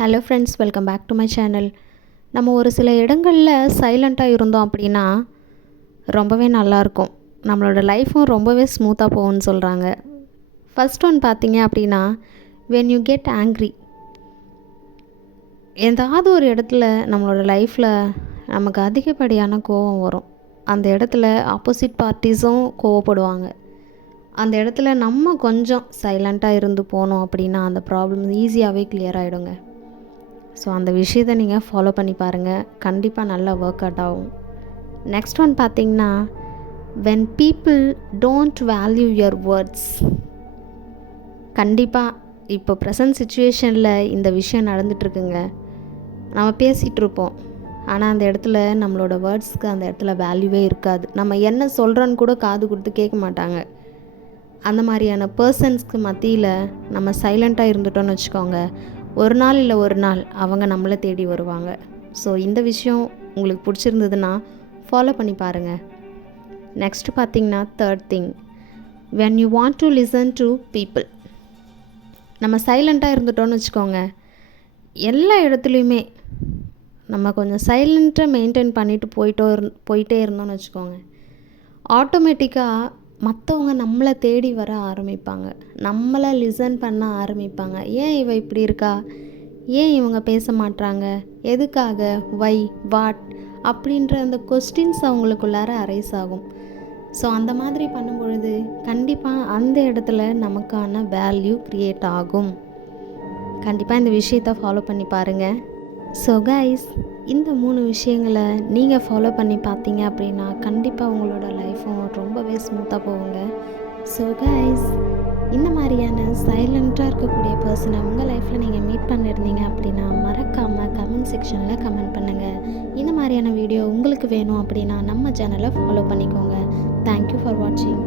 Hello friends welcome back to my channel நம்ம ஒரு சில இடங்களில் சைலண்ட்டாக இருந்தோம் அப்படின்னா ரொம்பவே நல்லாயிருக்கும் நம்மளோட லைஃப்பும் ரொம்பவே ஸ்மூத்தாக போகும்னு சொல்கிறாங்க ஃபஸ்ட் ஒன் பார்த்தீங்க அப்படின்னா வென் யூ கெட் ஆங்க்ரி ஏதாவது ஒரு இடத்துல நம்மளோட லைஃப்பில் நமக்கு அதிகப்படியான கோவம் வரும். அந்த இடத்துல ஆப்போசிட் பார்ட்டிஸும் கோவப்படுவாங்க. அந்த இடத்துல நம்ம கொஞ்சம் சைலண்ட்டாக இருந்து போனோம் அப்படின்னா அந்த ப்ராப்ளம் ஈஸியாகவே கிளியர் ஆகிடுங்க ஸோ அந்த விஷயத்தை நீங்கள் ஃபாலோ பண்ணி பாருங்கள் கண்டிப்பாக நல்லா ஒர்க் அவுட் ஆகும். நெக்ஸ்ட் ஒன் பார்த்தீங்கன்னா when people don't value your words கண்டிப்பாக இப்போ ப்ரெசன்ட் சுச்சுவேஷனில் இந்த விஷயம் நடந்துகிட்ருக்குங்க நம்ம பேசிகிட்ருப்போம் ஆனால் அந்த இடத்துல நம்மளோட வேர்ட்ஸ்க்கு அந்த இடத்துல வேல்யூவே இருக்காது. நம்ம என்ன சொல்கிறோன்னு கூட காது கொடுத்து கேட்க மாட்டாங்க. அந்த மாதிரியான பர்சன்ஸ்க்கு மத்தியில் நம்ம சைலண்ட்டாக இருந்துட்டோம்னு வச்சுக்கோங்க. ஒரு நாள் இல்லை ஒரு நாள் அவங்க நம்மளை தேடி வருவாங்க. ஸோ இந்த விஷயம் உங்களுக்கு பிடிச்சிருந்ததுன்னா ஃபாலோ பண்ணி பாருங்கள் நெக்ஸ்ட் பார்த்தீங்கன்னா third thing when you want to listen to people நம்ம சைலண்ட்டாக இருந்துட்டோம்னு வச்சுக்கோங்க. எல்லா இடத்துலையுமே நம்ம கொஞ்சம் சைலண்ட்டை மெயின்டைன் பண்ணிட்டு போயிட்டோ இரு போயிட்டே இருந்தோம்னு வச்சுக்கோங்க. ஆட்டோமேட்டிக்காக மற்றவங்க நம்மளை தேடி வர ஆரம்பிப்பாங்க. நம்மளை லிசன் பண்ண ஆரம்பிப்பாங்க. ஏன் இவ இப்படி இருக்கா? ஏன் இவங்க பேச மாட்றாங்க? எதுக்காக? வை வாட் அப்படின்ற அந்த கொஸ்டின்ஸ் அவங்களுக்குள்ளார அரைஸ் ஆகும். ஸோ அந்த மாதிரி பண்ணும்பொழுது கண்டிப்பாக அந்த இடத்துல நமக்கான வேல்யூ க்ரியேட் ஆகும். கண்டிப்பாக இந்த விஷயத்தை ஃபாலோ பண்ணி பாருங்கள் ஸோ கைஸ் இந்த மூணு விஷயங்களை நீங்கள் ஃபாலோ பண்ணி பார்த்தீங்க அப்படின்னா கண்டிப்பாக உங்களோட லைஃப்பும் ரொம்பவே ஸ்மூத்தாக போகுங்க. ஸோ கைஸ் இந்த மாதிரியான சைலண்ட்டாக இருக்கக்கூடிய பர்சனை உங்கள் லைஃப்பில் நீங்கள் மீட் பண்ணியிருந்தீங்க அப்படின்னா மறக்காமல் கமெண்ட் செக்ஷனில் கமெண்ட் பண்ணுங்கள் இந்த மாதிரியான வீடியோ உங்களுக்கு வேணும் அப்படின்னா நம்ம சேனலை ஃபாலோ பண்ணிக்கோங்க. தேங்க்யூ ஃபார் வாட்சிங்